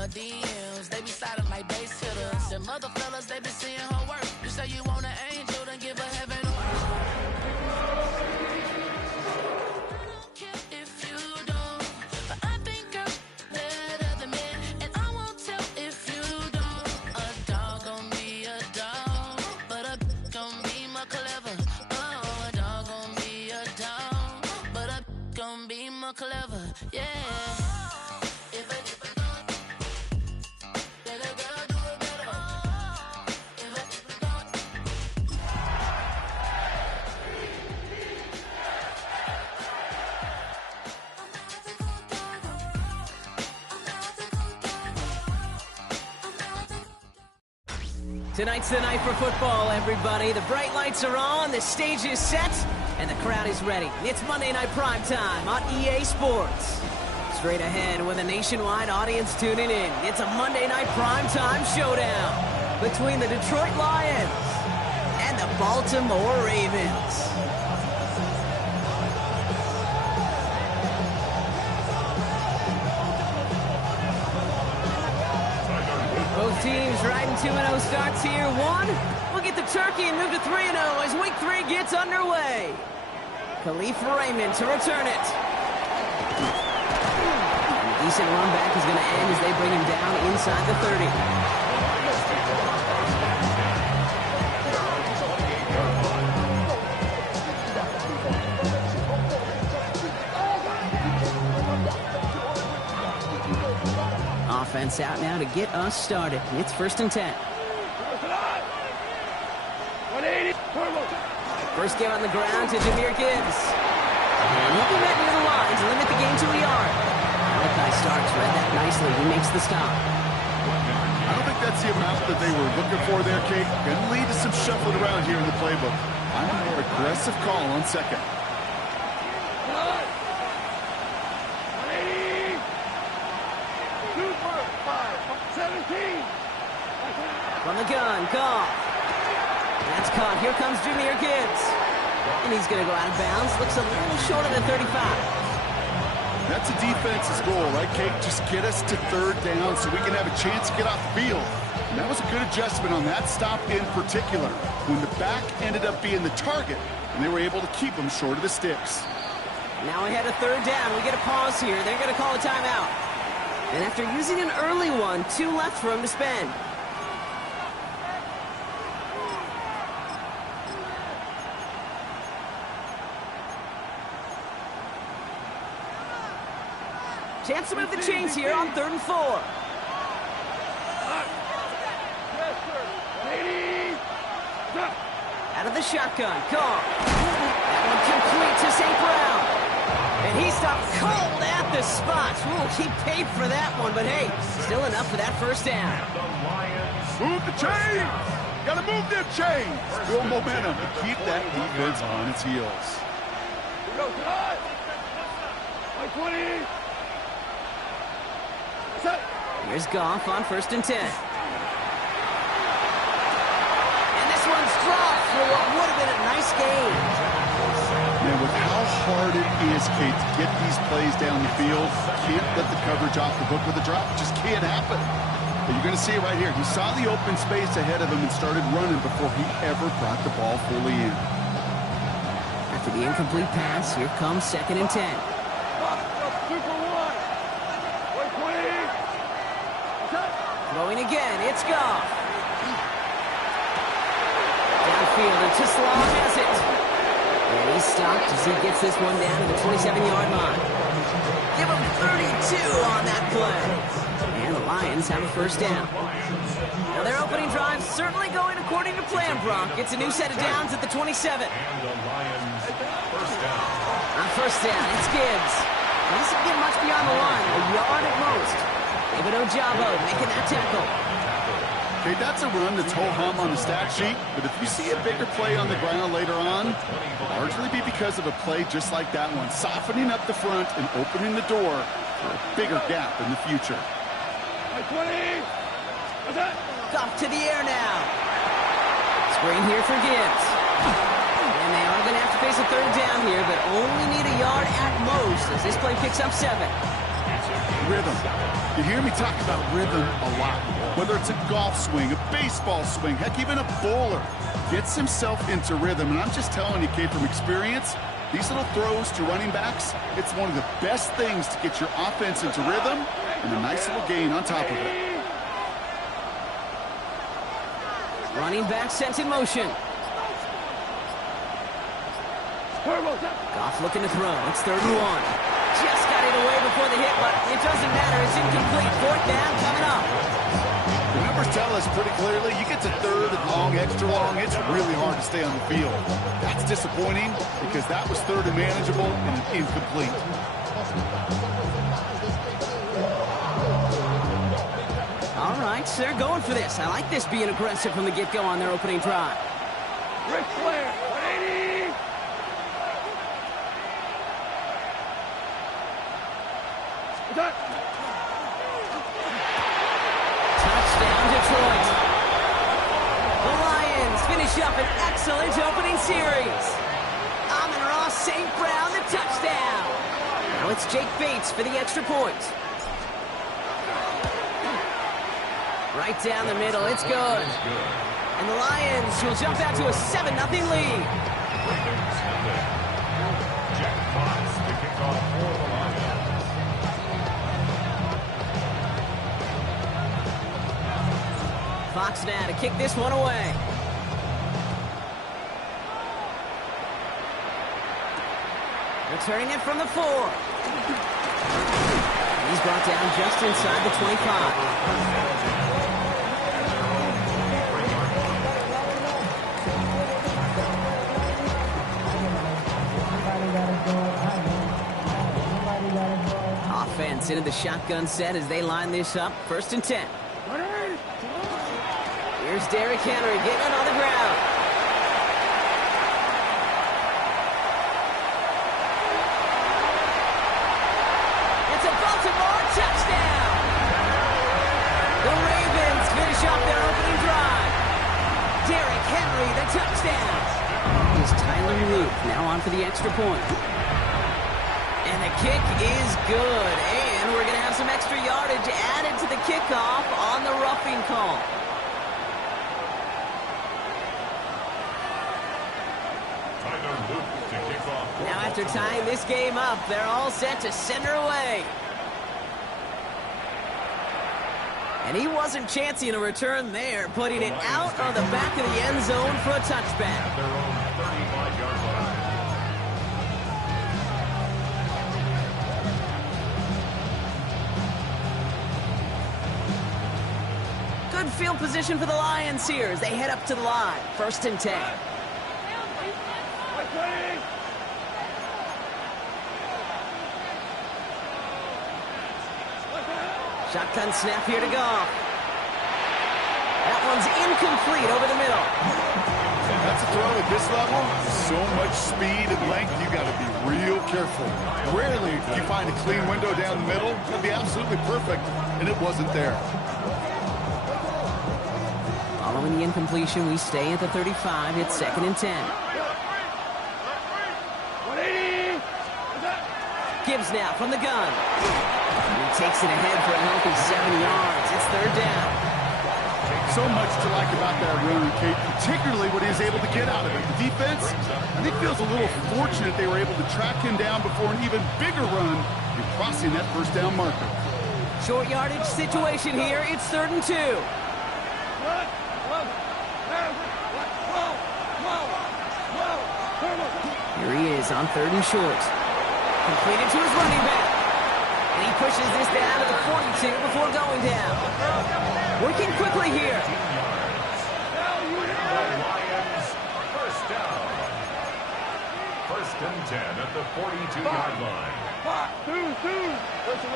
her DMs, they be silent like base hitters. Them other fellas, they be seeing her work. You say you want an angel, then give her heaven on earth. I don't care if you don't, but I think I'm better than men, and I won't tell if you don't. A dog gon' be a dog, but a gon' be more clever. Oh, a dog gon' be a dog, but a gon' be more clever. Yeah. Tonight's the night for football, everybody. The bright lights are on, the stage is set, and the crowd is ready. It's Monday Night Primetime on EA Sports. Straight ahead with a nationwide audience tuning in, it's a Monday Night Primetime showdown between the Detroit Lions and the Baltimore Ravens. Both teams riding 2-0 starts here. We'll get the turkey and move to 3-0 as week 3 gets underway. Khalif Raymond to return it. And a decent run back is going to end as they bring him down inside the 30. Offense out now to get us started. It's 1st and 10. First game on the ground to Jahmyr Gibbs. And he'll be met near the line to limit the game to a yard. Malachi Starks read that nicely. He makes the stop. I don't think that's the amount that they were looking for there, Kate. Going to lead to some shuffling around here in the playbook. I'm a more aggressive call on second. From the gun, Goff. That's caught. Here comes Jahmyr Gibbs. And he's going to go out of bounds. Looks a little short of the 35. That's a defense's goal, right, Kate? Just get us to 3rd down so we can have a chance to get off the field. And that was a good adjustment on that stop in particular, when the back ended up being the target, and they were able to keep him short of the sticks. Now we had a 3rd down. We get a pause here. They're going to call a timeout. And after using an early one, 2 left for him to spend. Chance to move the chains here on 3rd and 4. Out of the shotgun, Goff. That one complete to St. Brown. And he stopped cold at the spot. Ooh, he paid for that one, but hey, still enough for that 1st down. Move the chains! Gotta move them chains! Build momentum to keep that defense on its heels. Here we go, tonight! 20! Here's Goff on 1st and 10. And this one's dropped for what would have been a nice game. Man, with how hard it is, Kate, to get these plays down the field, can't let the coverage off the hook with a drop. It just can't happen. But you're going to see it right here. He saw the open space ahead of him and started running before he ever brought the ball fully in. After the incomplete pass, here comes 2nd and 10. Throwing again, it's Goff. Downfield, and Tislam has it. And he's stopped as he gets this one down to the 27-yard line. Give him 32 on that play. And the Lions have a 1st down. Now their opening drive certainly going according to plan, Brock. It's a new set of downs at the 27. On 1st down, it's Gibbs. He doesn't get much beyond the line, a yard at most. David Ojabo making that tackle. Okay, that's a run that's ho-hum on the stat sheet, but if you see a bigger play on the ground later on, it'll largely be because of a play just like that one, softening up the front and opening the door for a bigger gap in the future. Goff to the air now. Screen here for Gibbs. And they are going to have to face a 3rd down here, but only need a yard at most as this play picks up 7. Rhythm. You hear me talk about rhythm a lot. Whether it's a golf swing, a baseball swing, heck, even a bowler gets himself into rhythm. And I'm just telling you, Kate, from experience, these little throws to running backs, it's one of the best things to get your offense into rhythm and a nice little gain on top of it. Running back sent in motion. Goff looking to throw. It's 3rd and 1. Just got it away before the hit, but it doesn't matter. It's incomplete. 4th down coming up. The numbers tell us pretty clearly, you get to 3rd and long, extra long, it's really hard to stay on the field. That's disappointing because that was 3rd and manageable and incomplete. All right, so they're going for this. I like this being aggressive from the get-go on their opening drive. Ric Flair, 180. Touchdown, Detroit. The Lions finish up an excellent opening series. Amon-Ra St. Brown, the touchdown. Now it's Jake Bates for the extra point. Right down the middle, it's good. And the Lions will jump out to a 7-0 lead. Jack Fox to kick off for the Lions. Fox now to kick this one away. Returning it from the 4. He's brought down just inside the 25. Offense into the shotgun set as they line this up. 1st and 10. Here's Derrick Henry getting it on the ground. It's a Baltimore touchdown. The Ravens finish off their opening drive. Derrick Henry, the touchdown. Is Tyler Luke now on for the extra point. And the kick is good. And we're going to have some extra yardage added to the kickoff on the roughing call. Now after tying this game up, they're all set to send her away. And he wasn't chancing a return there, putting it out on the back of the end zone for a touchback. At their own 35-yard line. Good field position for the Lions here as they head up to the line. 1st and 10. Shotgun snap here to Goff. That one's incomplete over the middle. That's a throw at this level. So much speed and length, you got to be real careful. Rarely do you find a clean window down the middle. It'd be absolutely perfect, and it wasn't there. Following the incompletion, we stay at the 35. It's 2nd and 10. Gibbs now from the gun. He takes it ahead for a healthy 7 yards. It's 3rd down. So much to like about that run, Kate, particularly what he was able to get out of it. The defense, I think, feels a little fortunate they were able to track him down before an even bigger run and crossing that 1st down marker. Short yardage situation here. It's 3rd and 2. Here he is on 3rd and short. Completed to his running back. And he pushes this down to the 42 before going down. Working quickly here. Lions, 1st down. 1st and 10 at the 42-yard line. 5, 2, 2. Listen.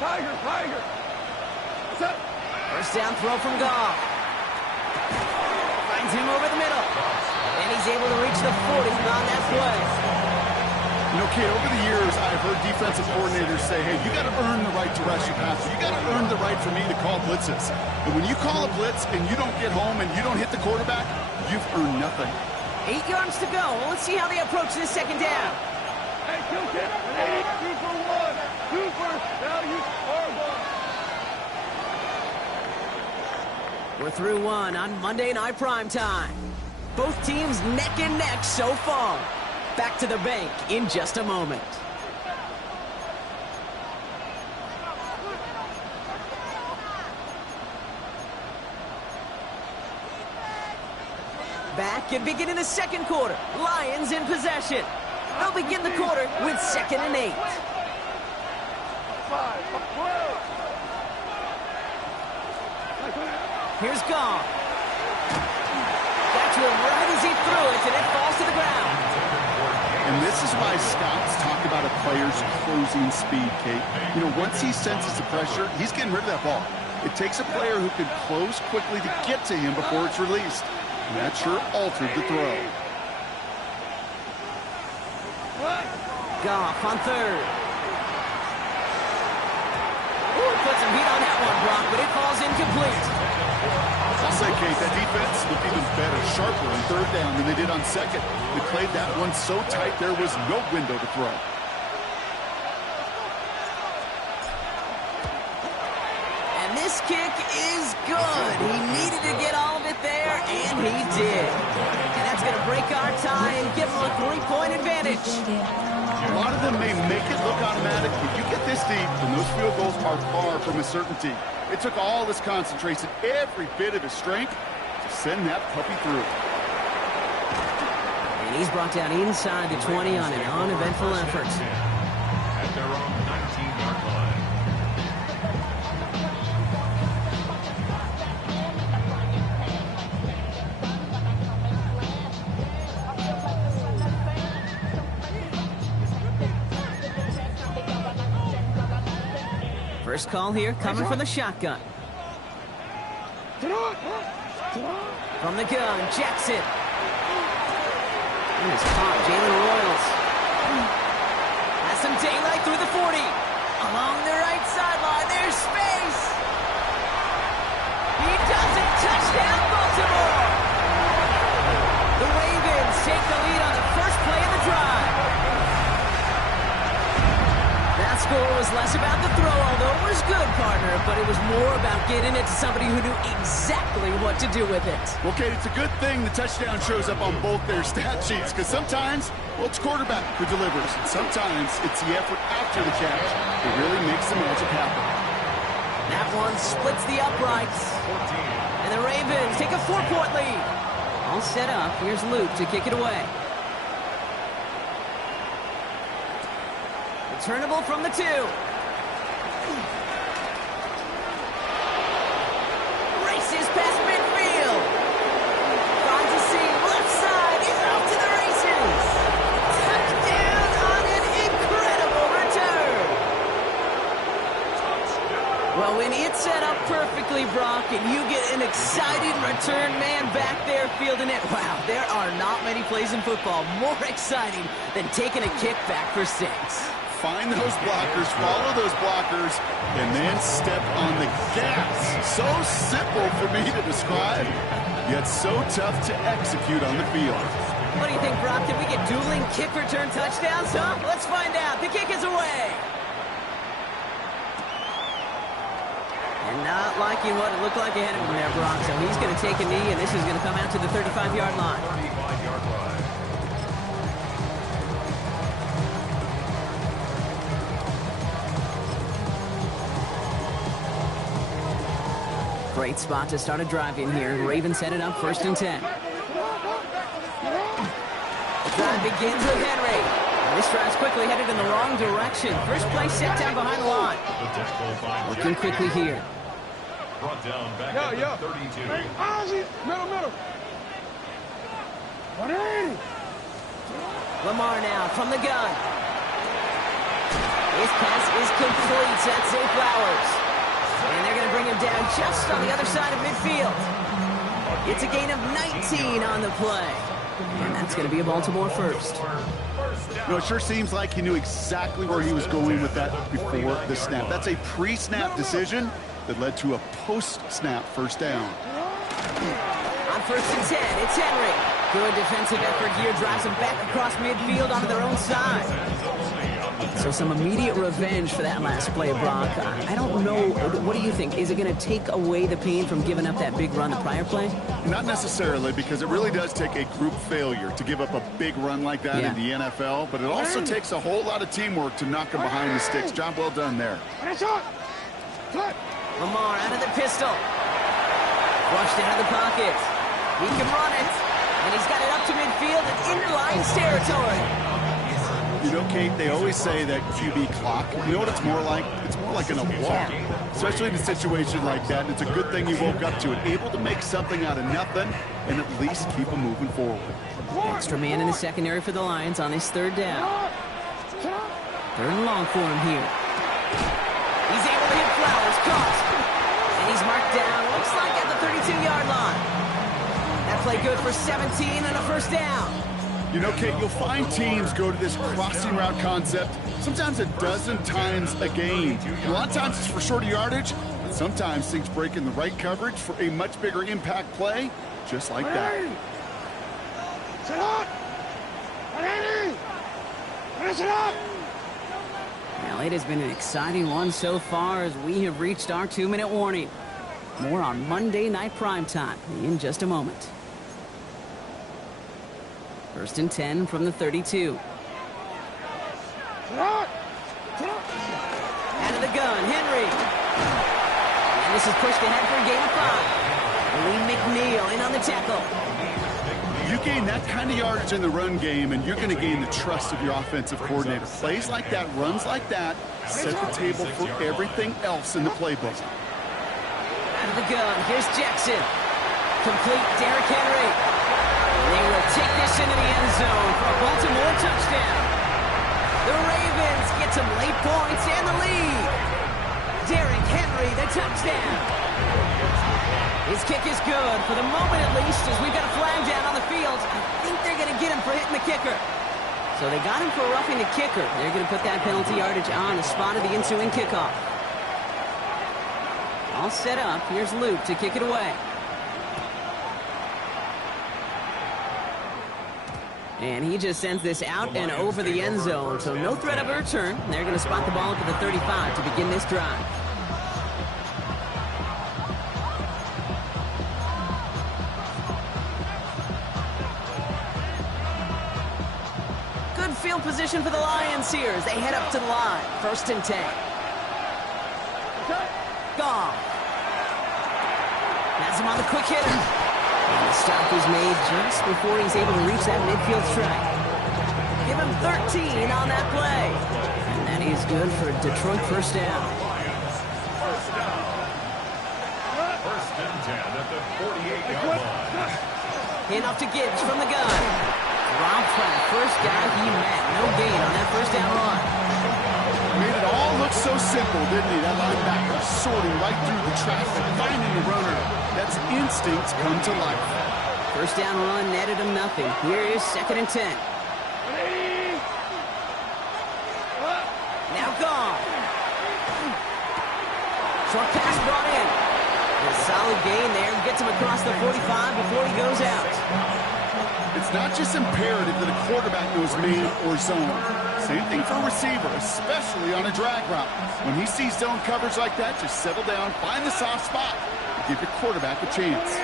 Tiger. What's up? 1st down throw from Goff. Finds him over the middle. And he's able to reach the 40 on that play. You know, Kate, over the years, I've heard defensive coordinators say, hey, you got to earn the right to rush your passer. You got to earn the right for me to call blitzes. And when you call a blitz and you don't get home and you don't hit the quarterback, you've earned nothing. 8 yards to go. Let's see how they approach this 2nd down. Hey, kill kid. 180. 2 for 1. 2 first. Now you We're through one on Monday Night Primetime. Both teams neck and neck so far. Back to the bank in just a moment. Back and beginning the second quarter. Lions in possession. They'll begin the quarter with 2nd and 8. Here's Gong. Got to him right as he threw it, and it falls to the ground. And this is why scouts talk about a player's closing speed, Kate. You know, once he senses the pressure, he's getting rid of that ball. It takes a player who can close quickly to get to him before it's released. And that sure altered the throw. Goff on 3rd. Ooh, put some heat on that one, Brock, but it falls incomplete. I'll say, Kate, that defense looked even better, sharper on 3rd down than they did on 2nd. They played that one so tight there was no window to throw. And this kick is good. He needed to get all of it there, and he did. And that's going to break our tie and give him a 3-point advantage. A lot of them may make it look automatic, but you get this deep, and those field goals are far from a certainty. It took all his concentration, every bit of his strength, to send that puppy through. And he's brought down inside the 20 on an uneventful effort. At their own 19-yard line. First call here coming from the shotgun. From the gun, Jackson. And it's caught, Jalen Royals. Has some daylight through the 40. Along the right sideline, there's space. He does it, touchdown Baltimore. The Ravens take the lead on the first play of the drive. That score was less about the throw, although it was good, partner, but it was more about getting it to somebody who knew exactly what to do with it. Well, Kate, it's a good thing the touchdown shows up on both their stat sheets, because sometimes, well, it's quarterback who delivers, and sometimes it's the effort after the catch that really makes the magic happen. That one splits the uprights. And the Ravens take a 4-point lead. All set up. Here's Luke to kick it away. Returnable from the 2. Races past midfield. Finds a seam. Left side. He's off to the races. Touchdown on an incredible return. Well, when it's set up perfectly, Brock, and you get an exciting return man back there fielding it, wow, there are not many plays in football more exciting than taking a kick back for 6. Find those blockers, follow those blockers, and then step on the gas. So simple for me to describe, yet so tough to execute on the field. What do you think, Brock? Did we get dueling kick return touchdowns, huh? Let's find out. The kick is away. And not liking what it looked like ahead of him there, Brock. So he's going to take a knee, and this is going to come out to the 35-yard line. 35-yard line. Great spot to start a drive in here. Ravens set it up 1st and 10. The drive begins with Henry. And this drive's quickly headed in the wrong direction. First play set down behind the line. Looking quickly here. Brought down back at the 32. Middle. 180. Lamar now from the gun. His pass is complete. That's Zay Flowers. And they're going to bring him down just on the other side of midfield. It's a gain of 19 on the play. And that's going to be a Baltimore first. You know, it sure seems like he knew exactly where he was going with that before the snap. That's a pre-snap decision that led to a post-snap first down. On 1st and 10, it's Henry. Good defensive effort here. Drives them back across midfield onto their own side. So some immediate revenge for that last play, Brock. I don't know. What do you think? Is it going to take away the pain from giving up that big run the prior play? Not necessarily, because it really does take a group failure to give up a big run like that in the NFL, but it also takes a whole lot of teamwork to knock him behind the sticks. Job well done there. Lamar out of the pistol. Flushed out of the pocket. He can run it. And he's got it up to midfield and into Lions territory. You know, Kate, they always say that QB clock, you know what it's more like? It's more like an alarm, especially in a situation like that. And it's a good thing you woke up to it, able to make something out of nothing and at least keep them moving forward. Extra man in the secondary for the Lions on his third down. Third and long for him here. He's able to hit Flowers, caught. And he's marked down, looks like at the 32-yard line. That play good for 17 and a first down. You know, Kate, you'll find teams go to this crossing route concept sometimes a dozen times a game. A lot of times it's for shorter yardage, but sometimes things break in the right coverage for a much bigger impact play, just like that. Well, it has been an exciting one so far as we have reached our 2-minute warning. More on Monday Night Primetime in just a moment. First and 10 from the 32. Out of the gun, Henry. And this is pushed ahead for a gain of 5. Lee McNeil in on the tackle. You gain that kind of yardage in the run game, and you're going to gain the trust of your offensive coordinator. Plays like that, runs like that, set the table for everything else in the playbook. Out of the gun, here's Jackson. Complete, Derrick Henry. They will take this into the end zone for a Baltimore touchdown. The Ravens get some late points and the lead. Derrick Henry, the touchdown. His kick is good, for the moment at least, as we've got a flag down on the field. I think they're going to get him for hitting the kicker. So they got him for roughing the kicker. They're going to put that penalty yardage on the spot of the ensuing kickoff. All set up. Here's Luke to kick it away. And he just sends this out and over the end zone, so no threat of a return. They're going to spot the ball up at the 35 to begin this drive. Good field position for the Lions here as they head up to the line. First and 10. Goff. Has him on the quick hitter. And the stop is made just before he's able to reach that midfield strike. Give him 13 on that play. And that is good for a Detroit first down. First and 10 at the 48-yard line. Handoff to Gibbs from the gun. Robbed by the first guy he met. No gain on that first down run. Made it all look so simple, didn't he? That linebacker sorting right through the traffic, finding the runner. That's instincts come to life. First down run netted him nothing. Here is second and 10. Now gone. Short pass brought in. A solid gain there. Gets him across the 45 before he goes out. It's not just imperative that a quarterback knows man or zone. Same thing for a receiver, especially on a drag route. When he sees zone coverage like that, just settle down, find the soft spot, and give your quarterback a chance.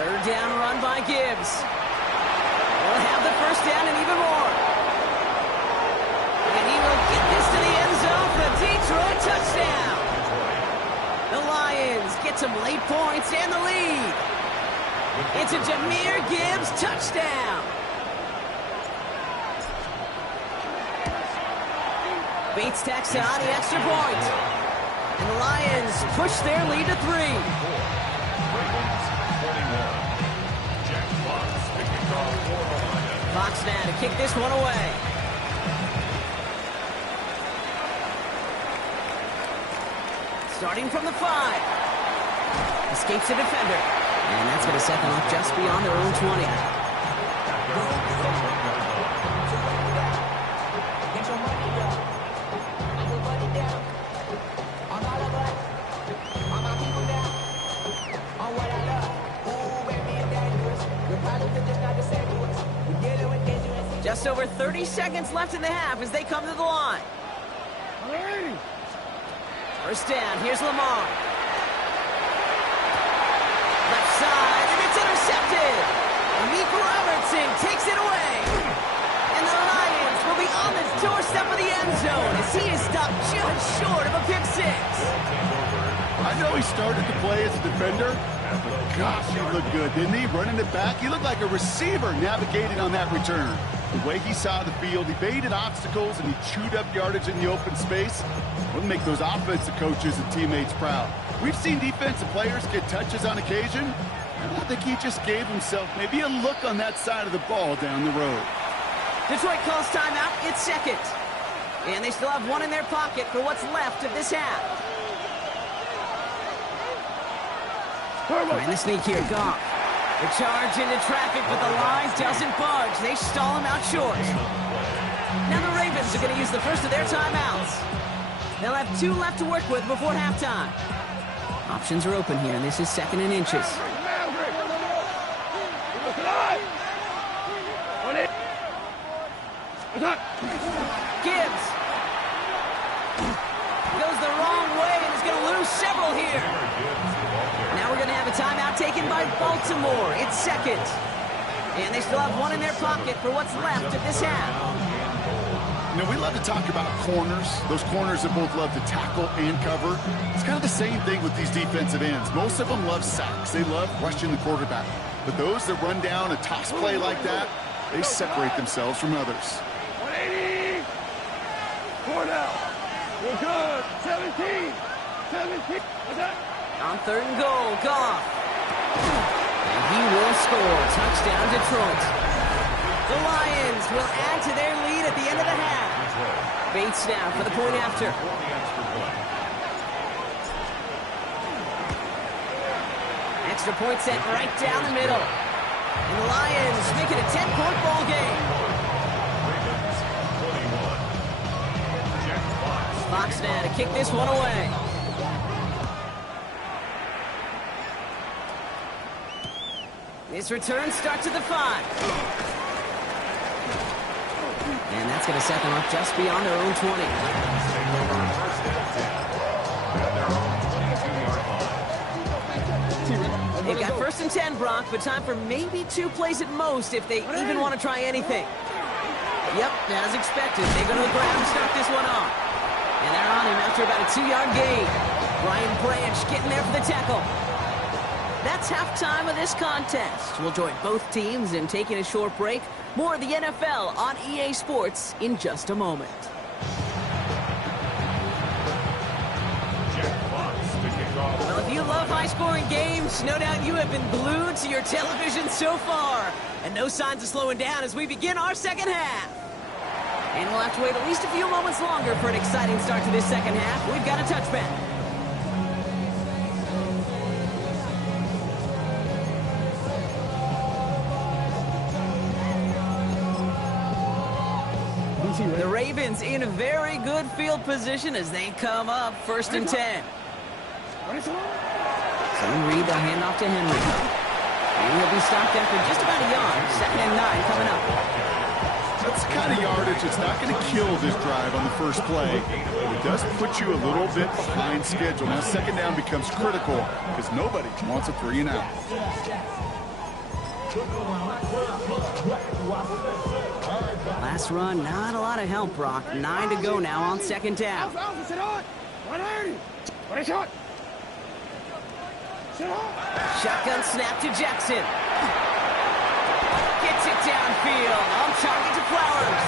Third down run by Gibbs. We'll have the first down and even more. And he will get this to the end zone for a Detroit touchdown. The Lions get some late points and the lead. It's a Jahmyr Gibbs touchdown. Bates tacks on the extra point. And the Lions push their lead to 3. Ravens 41. Jack Fox picking off for the Lions. Fox now to kick this one away. Starting from the 5. Escapes the defender. And that's going to set them up just beyond their own 20. Just over 30 seconds left in the half as they come to the line. First down, here's Lamar. Left side, and it's intercepted. Amik Robertson takes it away. And the Lions will be on the doorstep of the end zone as he is stopped just short of a pick six. I know he started to play as a defender, but gosh, he looked good, didn't he? Running it back, he looked like a receiver navigating on that return. The way he saw the field, he baited obstacles and he chewed up yardage in the open space. Wouldn't make those offensive coaches and teammates proud. We've seen defensive players get touches on occasion, and I think he just gave himself maybe a look on that side of the ball down the road. Detroit calls timeout. It's second. And they still have one in their pocket for what's left of this half. Trying to sneak here, Goff. The charge into traffic, but the line doesn't budge. They stall him out short. Now the Ravens are going to use the first of their timeouts. They'll have 2 left to work with before halftime. Options are open here, and this is 2nd and inches. Gibbs goes the wrong way and is going to lose several here. Now we're going to have a timeout taken by Baltimore. It's second. And they still have one in their pocket for what's left of this half. You know, we love to talk about corners, those corners that both love to tackle and cover. It's kind of the same thing with these defensive ends. Most of them love sacks. They love rushing the quarterback. But those that run down a toss play like that, they separate themselves from others. 180. 4 down. We're good. 17. What's that? On 3rd and goal, Goff. And he will score. Touchdown, Detroit. The Lions will add to their lead at the end of the half. Bates now for the point after. Extra point set right down the middle. And the Lions make it a 10-point ball game. Fox now to kick this one away. This return starts at the 5. And that's going to set them up just beyond their own 20. They've got 1st and 10, Brock, but time for maybe 2 plays at most if they even want to try anything. Yep, as expected, they go to the ground and start this one off. And they're on him after about a 2-yard gain. Brian Branch getting there for the tackle. That's halftime of this contest. We'll join both teams in taking a short break. More of the NFL on EA Sports in just a moment. Well, if you love high-scoring games, no doubt you have been glued to your television so far. And no signs of slowing down as we begin our second half. And we'll have to wait at least a few moments longer for an exciting start to this second half. We've got a touchback. The Ravens in a very good field position as they come up 1st and 10. So Reed, they'll hand off to Henry. And he'll be stopped after just about a yard. 2nd and 9 coming up. That's the kind of yardage that's not going to kill this drive on the first play. It does put you a little bit behind schedule. Now 2nd down becomes critical because nobody wants a 3 and out. Last run, not a lot of help, Brock. 9 to go now on 2nd down. Shotgun snap to Jackson. Gets it downfield. On target to Flowers.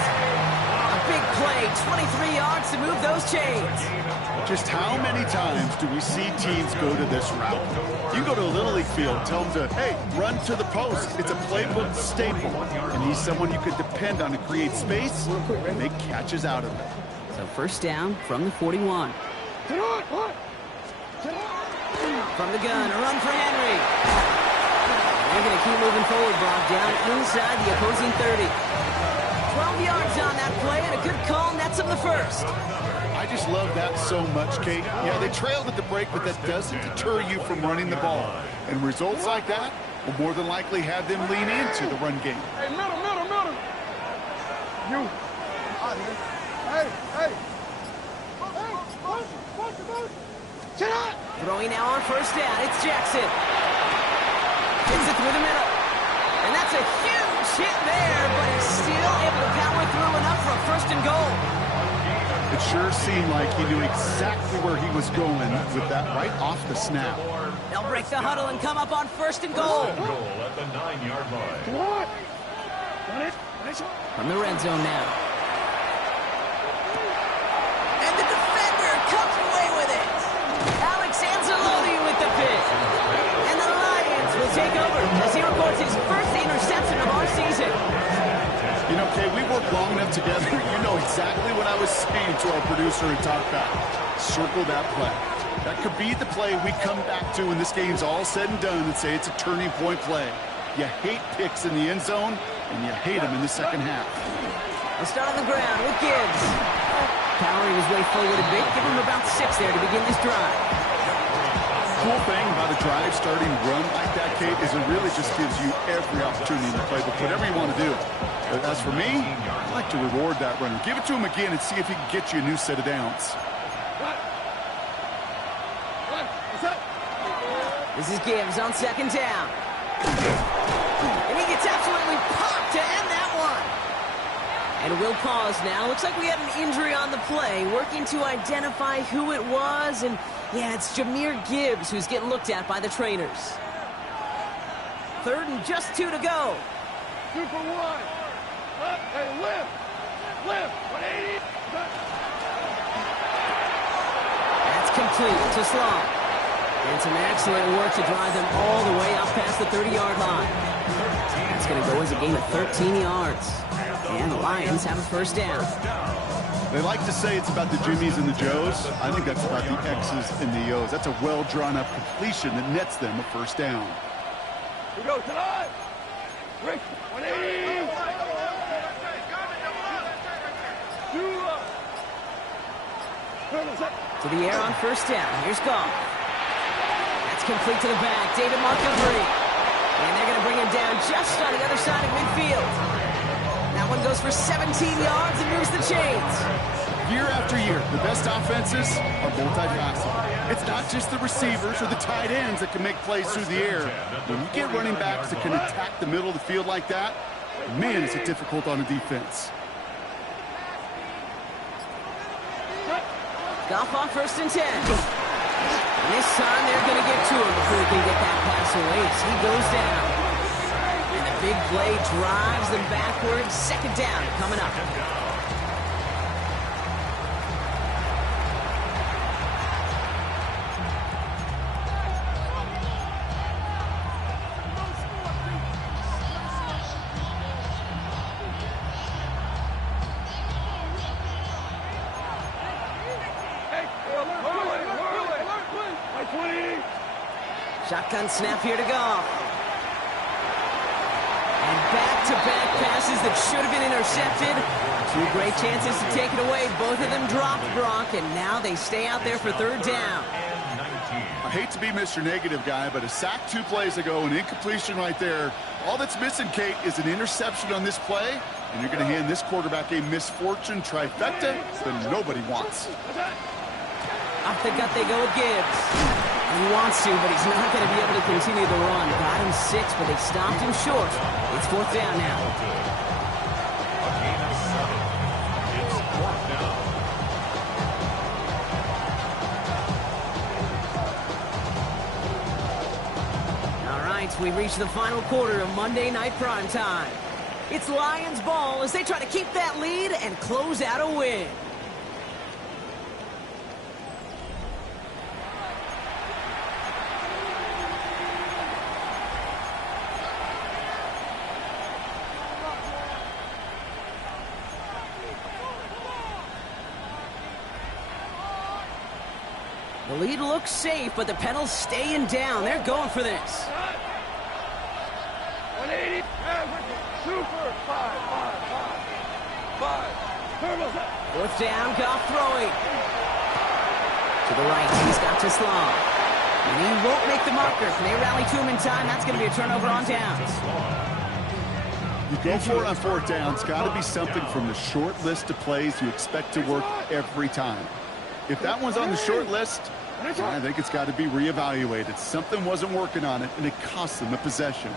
A big play, 23 yards to move those chains. Just how many times do we see teams go to this route? You go to a Little League field, tell them to, hey, run to the post. It's a playbook staple. And he's someone you can depend on to create space and make catches out of it. So 1st down from the 41. From the gun, a run for Henry. They're going to keep moving forward, Brock, down inside the opposing 30. 12 yards on that play, and a good call nets him the first. I just love that so much, Kate. Yeah, they trailed at the break, but that doesn't deter you from running the ball. And results like that will more than likely have them lean into the run game. Hey, middle. You. Hey, hey. Hey, push, sit up. Throwing now on first down. It's Jackson. Hits it through the middle. And that's a huge hit there, but he's still able to power through enough for a first and goal. It sure seemed like he knew exactly where he was going with that right off the snap. They'll break the huddle and come up on first and goal. Goal at the 9-yard line. Come on. Run it. From the red zone now. And the defender comes away with it. Alex Anzalone with the pick. And the Lions will take over as he records his first interception of our season. You know, Kay, we worked long enough together. You know exactly what I was saying to our producer and talk back. Circle that play. That could be the play we come back to when this game's all said and done and say it's a turning point play. You hate picks in the end zone, and you hate them in the second half. They'll start on the ground with Gibbs. Power he was way forward a bit. Give him about 6 there to begin this drive. Cool thing about a drive starting run like that, Kate, is it really just gives you every opportunity in the playbook, whatever you want to do. But as for me, I like to reward that runner. Give it to him again and see if he can get you a new set of downs. This is Gibbs on second down. And he gets absolutely popped to end that one. And we'll pause now. Looks like we had an injury on the play. Working to identify who it was. And yeah, it's Jahmyr Gibbs who's getting looked at by the trainers. Third and just 2 to go. 2 for 1. Up, hey, lift. 180. That's complete to Sloan. And some excellent work to drive them all the way up past the 30-yard line. That's going to go as a gain of 13 yards. And the Lions have a first down. They like to say it's about the Jimmies and the Joes. I think that's about the X's and the O's. That's a well-drawn-up completion that nets them a first down. We go tonight. Rick, 180. To the air on first down. Here's Goff. That's complete to the back. David Montgomery. And they're going to bring him down just on the other side of midfield. That one goes for 17 yards and moves the chains. Year after year, the best offenses are multifaceted. It's not just the receivers or the tight ends that can make plays through the air. When you get running backs that can attack the middle of the field like that, man, is it difficult on a defense. Goff on first and 10. And this time they're going to get to him before he can get that pass away as he goes down. And the big play drives them backwards. Second down coming up. Shotgun snap here to Goff. And back-to-back passes that should have been intercepted. 2 great chances to take it away. Both of them dropped, Brock, and now they stay out there for third down. I hate to be Mr. Negative guy, but a sack 2 plays ago, an incompletion right there. All that's missing, Kate, is an interception on this play, and you're going to hand this quarterback a misfortune trifecta that nobody wants. Off the gut they go with Gibbs. He wants to, but he's not going to be able to continue the run. Got him 6, but they stopped him short. It's fourth down now. A gain of 7. It's fourth down. All right, we reach the final quarter of Monday Night Primetime. It's Lions ball as they try to keep that lead and close out a win. The lead looks safe, but the pedals staying down. They're going for this. 180. Super. 5. Turtles up. Fourth down, Goff throwing. To the right, he's got Teslam. And he won't make the marker. If they rally to him in time, that's going to be a turnover on downs. You go for it on fourth down. It's got to be something from the short list of plays you expect to work every time. If that one's on the short list, I think it's got to be reevaluated. Something wasn't working on it, and it cost them a possession.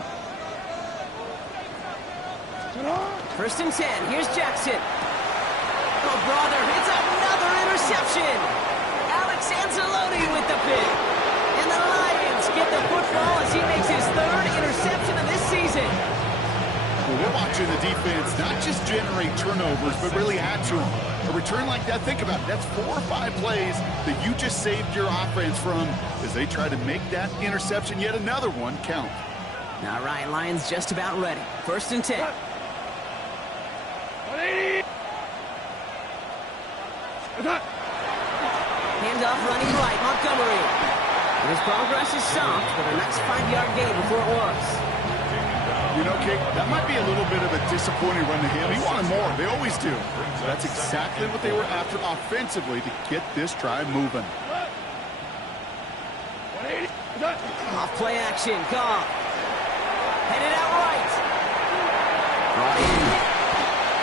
1st and 10. Here's Jackson. Oh, brother, it's another interception. Alex Anzalone with the pick. And the Lions get the football as he makes his 3rd interception of this season. Well, we're watching the defense not just generate turnovers, but really add to them. A return like that, think about it. That's 4 or 5 plays that you just saved your offense from as they try to make that interception, yet another one, count. All right, Lions just about ready. 1st and 10. 180. Handoff running right, Montgomery. And his progress is soft, but a nice 5-yard gain before it was. You know, Kate, that might be a little bit of a disappointing run to him. He wanted more. They always do. That's exactly what they were after offensively to get this drive moving. 180. Off play action, Goff. Headed out right. Brought in.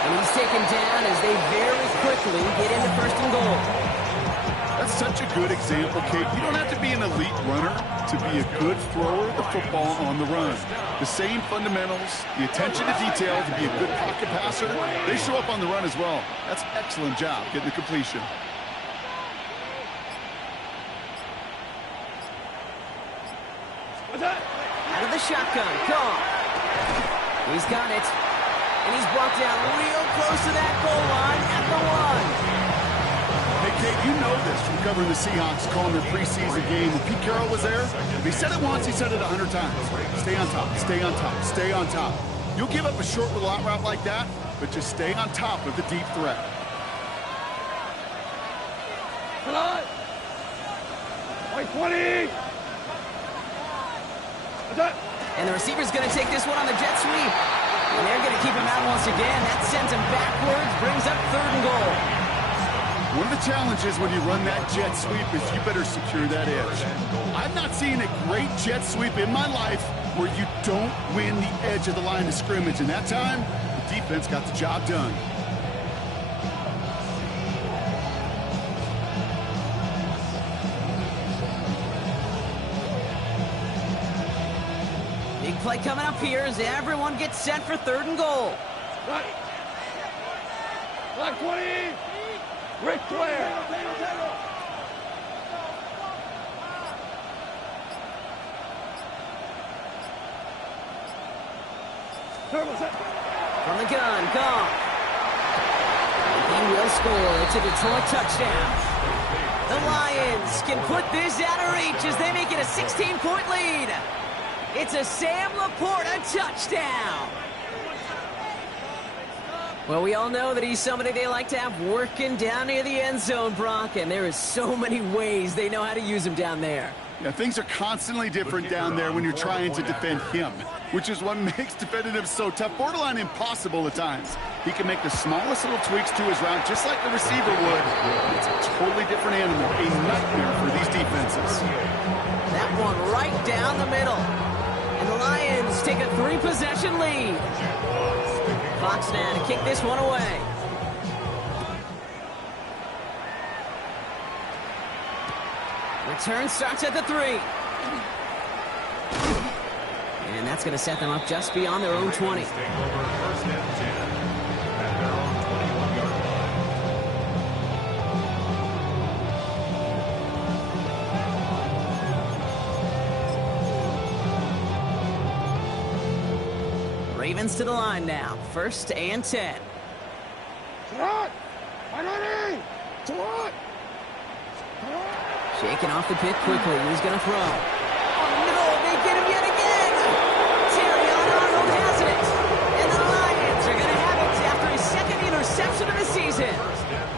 And he's taken down as they very quickly get into 1st and goal. That's such a good example, Kate. You don't have to be an elite runner to be a good thrower of the football on the run. The same fundamentals, the attention to detail to be a good pocket passer, they show up on the run as well. That's an excellent job getting the completion. Out of the shotgun, Goff. He's got it. And he's brought down real close to that goal line at the 1. Hey, Kate, you know this from covering the Seahawks, calling their preseason game. When Pete Carroll was there, if he said it once, he said it 100 times. Stay on top, stay on top, stay on top. You'll give up a short little out route like that, but just stay on top of the deep threat. Come on. Like 20. And the receiver's going to take this one on the jet sweep. And they're going to keep him out once again. That sends him backwards, brings up 3rd and goal. One of the challenges when you run that jet sweep is you better secure that edge. I've not seen a great jet sweep in my life where you don't win the edge of the line of scrimmage. And that time, the defense got the job done. Big play coming up here as everyone gets set for 3rd and goal. Like 20. Ric Flair. From the gun, Goff. He will score. It's a Detroit touchdown. The Lions can put this out of reach as they make it a 16-point lead. It's a Sam Laporta touchdown. Well, we all know that he's somebody they like to have working down near the end zone, Brock, and there is so many ways they know how to use him down there. Yeah, things are constantly different down there when you're trying to defend him, which is what makes defending him so tough, borderline impossible at times. He can make the smallest little tweaks to his route, just like the receiver would. It's a totally different animal, a nightmare for these defenses. That one right down the middle. And the Lions take a 3-possession lead. Fox now to kick this one away. Return starts at the 3. And that's going to set them up just beyond their own 20. Take over 1st and 10 at their own 21-yard line. Ravens to the line now. 1st and 10. Shaking off the pick quickly. He's going to throw. Oh, no, they get him yet again. Terrion Arnold has it. And the Lions are going to have it after his 2nd interception of the season. 1st and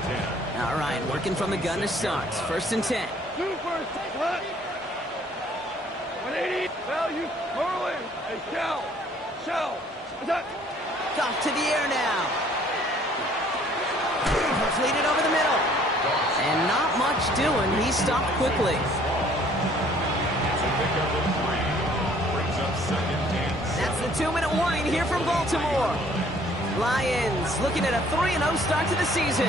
10. All right, working from the gun to start. 1st and 10. Super split. 180. Value. Merlin. Hey, Shell. Off to the air now. Completed over the middle. And not much doing. He stopped quickly. It's a pickup of 3. Brings up 2nd and That's the 2-minute warning here from Baltimore. Lions looking at a 3-0 start to the season.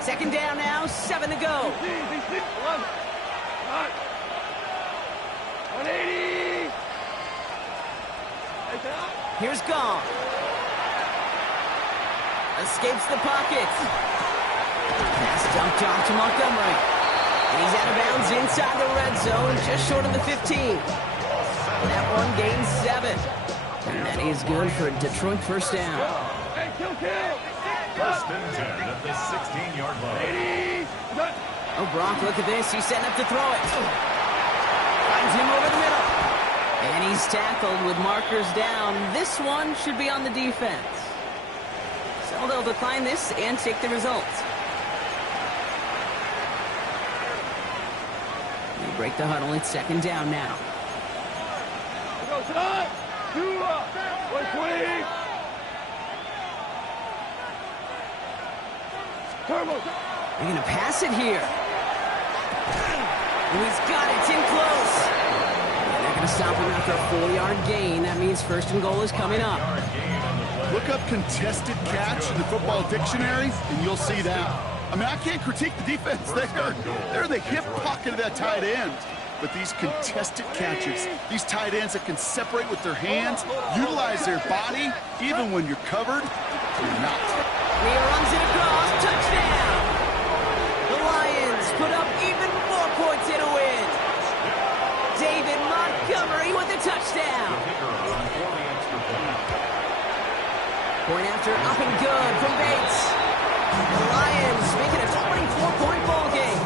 Second down now, 7 to go. 180. Here's Gong. Escapes the pocket. Pass dumped off to Montgomery. And he's out of bounds inside the red zone, just short of the 15. That one gains 7. And that is good for a Detroit first down. Hey, kill. First and 10 at the 16-yard line. 80. Oh, Brock, look at this. He's setting up to throw it. Finds him over the middle. And he's tackled with markers down. This one should be on the defense. So they'll decline this and take the result. They break the huddle. It's second down now. Go tonight. 120. Turbo. They're going to pass it here. And he's got it. It's in close. And they're going to stop him after a 4-yard gain. That means first and goal is coming up. Look up contested catch in the football dictionary, and you'll see that. I mean, I can't critique the defense there. They're the hip pocket of that tight end. But these contested catches, these tight ends that can separate with their hands, utilize their body, even when you're covered, you're not. He runs it across. Touchdown! The Lions put up even more points in a win. David Montgomery with the touchdown. Point after up and good from Bates. The Lions making a 24-point ball game.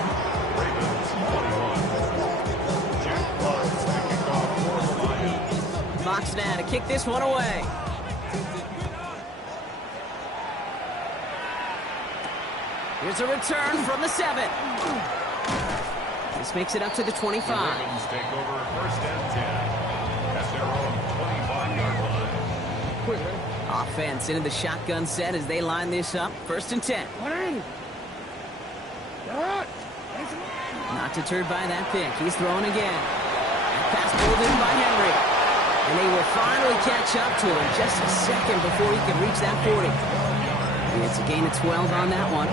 Fox now to kick this one away. Here's a return from the 7. This makes it up to the 25. The Ravens take over first and 10 at their own 25-yard line. Offense into the shotgun set as they line this up. First and 10. 180. Not deterred by that pick. He's throwing again. Pass pulled in by Henry. And they will finally catch up to him just a second before he can reach that 40. It's a gain of 12 on that one.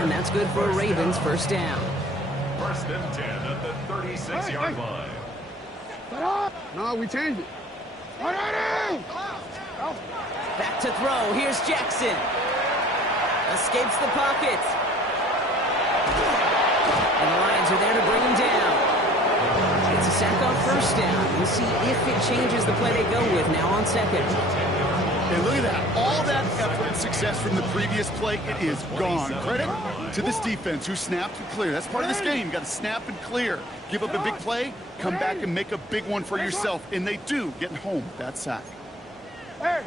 And that's good for a Ravens first down. First and 10 at the 36-yard line. No, we changed it. 180. Back to throw. Here's Jackson. Escapes the pocket. And the Lions are there to bring him down. It's a sack on first down. We'll see if it changes the play they go with now on second. And look at that. All that effort and success from the previous play, it is gone. Credit to this defense who snapped and cleared. That's part of this game. You got to snap and clear. Give up a big play, come back and make a big one for yourself. And they do, getting home with that sack. Here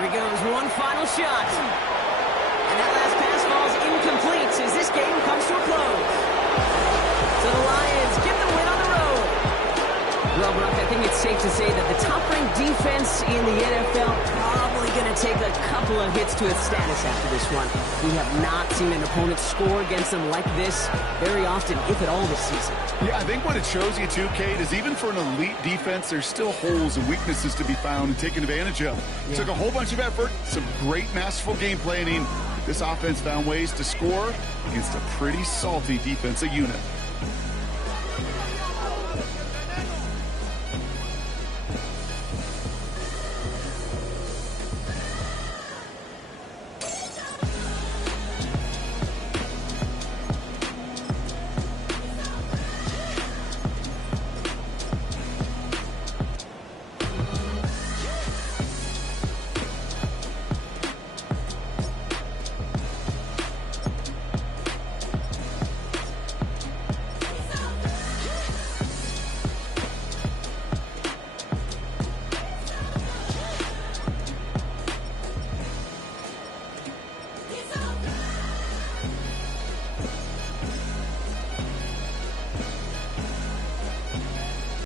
he goes, one final shot. And that last pass falls incomplete as this game comes to a close. So the Lions get the win on the road. Well, Brock, I think it's safe to say that the top-ranked defense in the NFL probably going to take a couple of hits to its status after this one. We have not seen an opponent score against them like this very often, if at all, this season. Yeah, I think what it shows you too, Kate, is even for an elite defense, there's still holes and weaknesses to be found and taken advantage of. It took a whole bunch of effort, some great masterful game planning. This offense found ways to score against a pretty salty defensive unit.